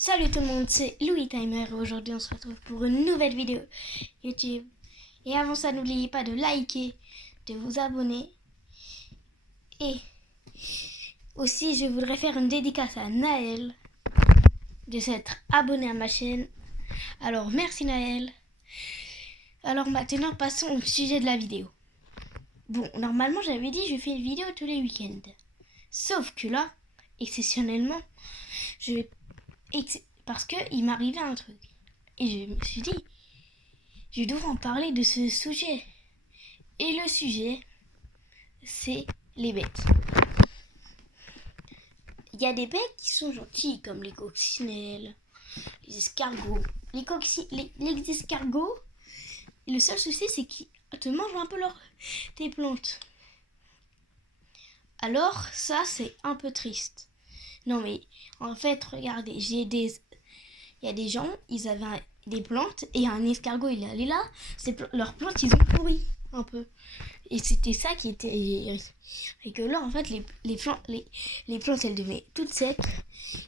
Salut tout le monde, c'est Louis Timer et aujourd'hui on se retrouve pour une nouvelle vidéo YouTube. Et avant ça, n'oubliez pas de liker, de vous abonner. Et aussi, je voudrais faire une dédicace à Naël de s'être abonné à ma chaîne. Alors merci Naël. Alors maintenant, passons au sujet de la vidéo. Bon, normalement j'avais dit je fais une vidéo tous les week-ends. Sauf que là, exceptionnellement, parce qu'il m'arrivait un truc. Et je me suis dit, je dois en parler de ce sujet. Et le sujet, c'est les bêtes. Il y a des bêtes qui sont gentilles, comme les coccinelles, les escargots. Les escargots, le seul souci, c'est qu'ils te mangent un peu tes plantes. Alors, ça, c'est un peu triste. Non, mais en fait, regardez, il y a des gens, ils avaient des plantes et un escargot, il est allé là. Leurs plantes, ils ont pourri un peu. Et c'était ça qui était rigolo. En fait, les plantes, elles devenaient toutes secs.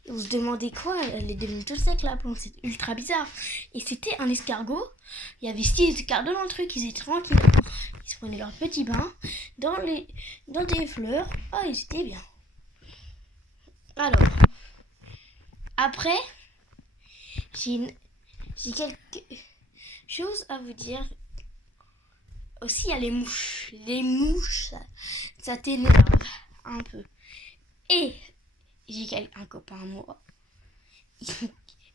Et on se demandait quoi, elle est devenue toute sec la plante. C'est ultra bizarre. Et c'était un escargot. Il y avait 6 escargots dans le truc. Ils étaient tranquilles. Ils se prenaient leur petit bain dans des fleurs. Oh, ils étaient bien. Alors, après, j'ai quelque chose à vous dire. Aussi, il y a les mouches. Les mouches, ça t'énerve un peu. Et j'ai un copain à moi.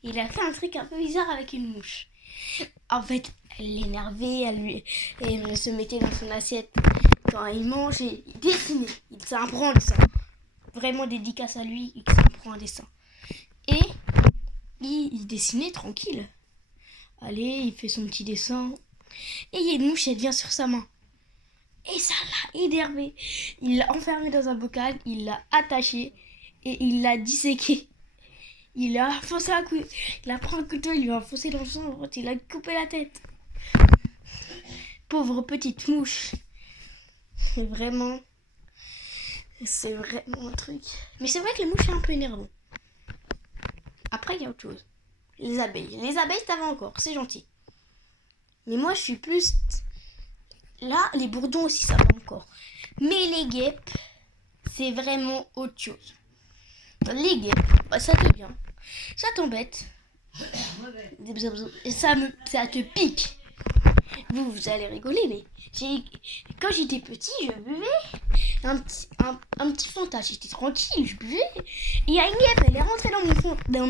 Il a fait un truc un peu bizarre avec une mouche. En fait, elle l'énervait, elle se mettait dans son assiette quand il mange et il dessinait. Il s'apprend le dessin. Vraiment dédicace à lui, il s'apprend un dessin. Et il dessinait tranquille. Allez, il fait son petit dessin. Et il y a une mouche, elle vient sur sa main. Et ça l'a énervé. Il l'a enfermé dans un bocal, il l'a attaché et il l'a disséqué. Il a foncé un coup. Il a pris un couteau, il lui a foncé dans le sang, il a coupé la tête. Pauvre petite mouche. C'est vraiment un truc. Mais c'est vrai que les mouches, c'est un peu énervant. Après, il y a autre chose. Les abeilles. Les abeilles, ça va encore, c'est gentil. Mais moi, je suis plus... Là, les bourdons aussi, ça va encore. Mais les guêpes, c'est vraiment autre chose. Les guêpes, ça te vient. Ça t'embête. Et ça te pique. Vous allez rigoler, mais quand j'étais petit, je buvais un petit Fanta. J'étais tranquille, je buvais. Et il y a une guêpe, elle est rentrée dans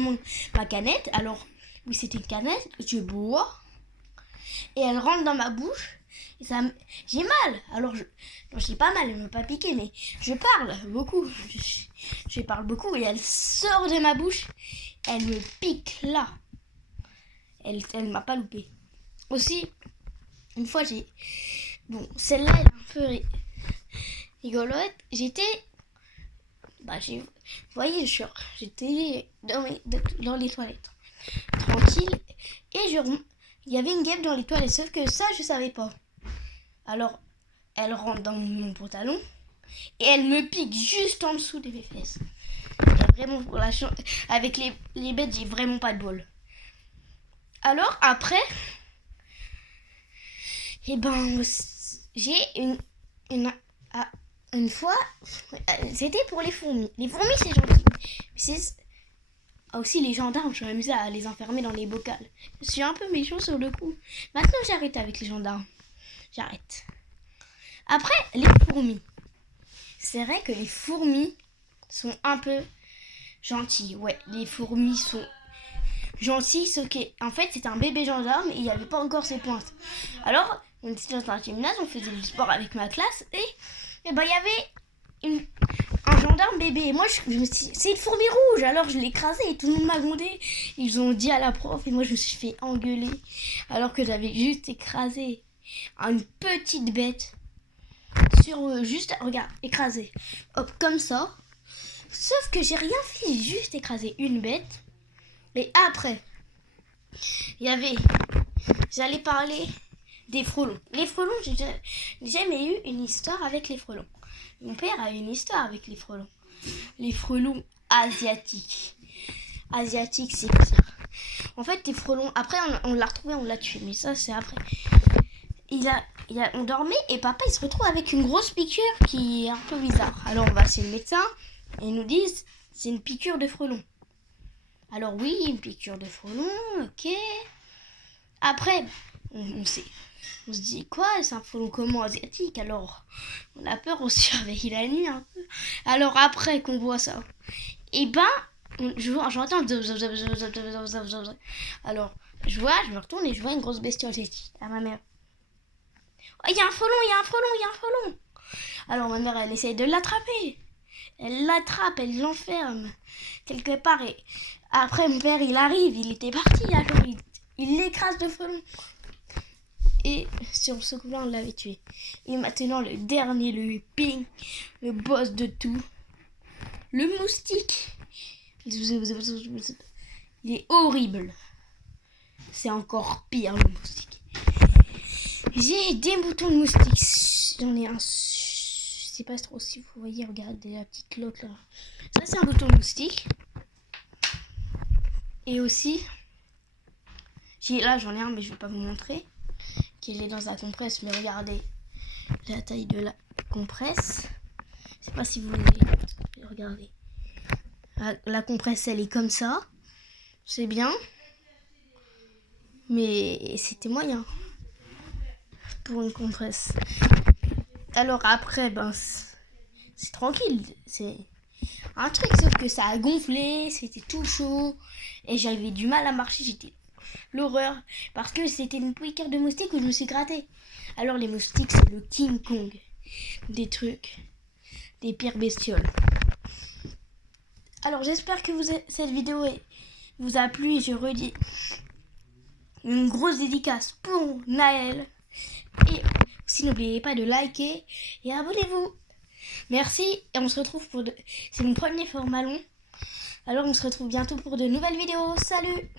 ma canette. Alors, oui, c'était une canette. Je bois. Et elle rentre dans ma bouche. Et j'ai mal. Alors, j'ai pas mal, elle m'a pas piqué, mais je parle beaucoup. Je parle beaucoup et elle sort de ma bouche. Elle me pique là. Elle m'a pas loupé. Aussi, une fois, bon, celle-là, elle est un peu rigolote. Vous voyez, j'étais dans les toilettes. Tranquille. Et il y avait une guêpe dans les toilettes, sauf que ça, je savais pas. Alors, elle rentre dans mon pantalon et elle me pique juste en dessous de mes fesses. Et vraiment, avec les bêtes, j'ai vraiment pas de bol. Alors, après, j'ai une fois, c'était pour les fourmis. Les fourmis, c'est gentil. Mais aussi les gendarmes, je m'amusais à les enfermer dans les bocals. Je suis un peu méchant sur le coup. Maintenant, j'arrête avec les gendarmes. J'arrête. Après, les fourmis. C'est vrai que les fourmis sont un peu gentilles. Ouais, les fourmis sont gentilles. En fait, c'était un bébé gendarme et il n'y avait pas encore ses pointes. Alors, on était dans un gymnase, on faisait du sport avec ma classe et il y avait un gendarme bébé. Et moi, je me suis dit, c'est une fourmi rouge. Alors, je l'ai écrasé et tout le monde m'a grondé. Ils ont dit à la prof et moi, je me suis fait engueuler. Alors que j'avais juste écrasé une petite bête. Juste, regarde, écrasé. Hop, comme ça. Sauf que j'ai rien fait, j'ai juste écrasé une bête. Et après, j'allais parler des frelons. Les frelons, j'ai jamais eu une histoire avec les frelons. Mon père a eu une histoire avec les frelons. Les frelons asiatiques. asiatique, c'est pire. En fait, les frelons, après on l'a retrouvé, on l'a tué, mais ça c'est après. On dormait et papa il se retrouve avec une grosse piqûre qui est un peu bizarre. Alors on va chez le médecin et ils nous disent c'est une piqûre de frelon. Alors oui, une piqûre de frelon, ok. Après, on se dit quoi, c'est un frelon comment asiatique? Alors on a peur, on se surveille la nuit un peu. Alors après qu'on voit ça, et ben j'entends. Alors je me retourne et je vois une grosse bestiole. J'ai dit à ma mère, oh, il y a un frelon, il y a un frelon, il y a un frelon. Alors ma mère elle essaye de l'attraper. Elle l'attrape, elle l'enferme quelque part et après mon père il arrive, il était parti, alors il l'écrase de frelon. Et sur ce coup-là on l'avait tué. Et maintenant le dernier, le ping, le boss de tout, le moustique. Il est horrible. C'est encore pire le moustique. J'ai des moutons de moustiques. J'en ai un. Je sais pas trop si vous voyez, regardez la petite lotte là. Ça c'est un mouton de moustique. Et aussi, là j'en ai un mais je vais pas vous montrer. Qu'il est dans la compresse, mais regardez la taille de la compresse. Je sais pas si vous voulez. Regardez. La compresse elle est comme ça. C'est bien. Mais c'était moyen. Pour une compresse. Alors après, c'est tranquille. C'est un truc, sauf que ça a gonflé, c'était tout chaud. Et j'avais du mal à marcher, j'étais l'horreur. Parce que c'était une piqûre de moustique où je me suis gratté. Alors les moustiques, c'est le King Kong. Des trucs. Des pires bestioles. Alors j'espère que cette vidéo vous a plu. Et je redis une grosse dédicace pour Naël. Et aussi n'oubliez pas de liker et abonnez-vous. Merci et on se retrouve c'est mon premier format long. Alors on se retrouve bientôt pour de nouvelles vidéos. Salut!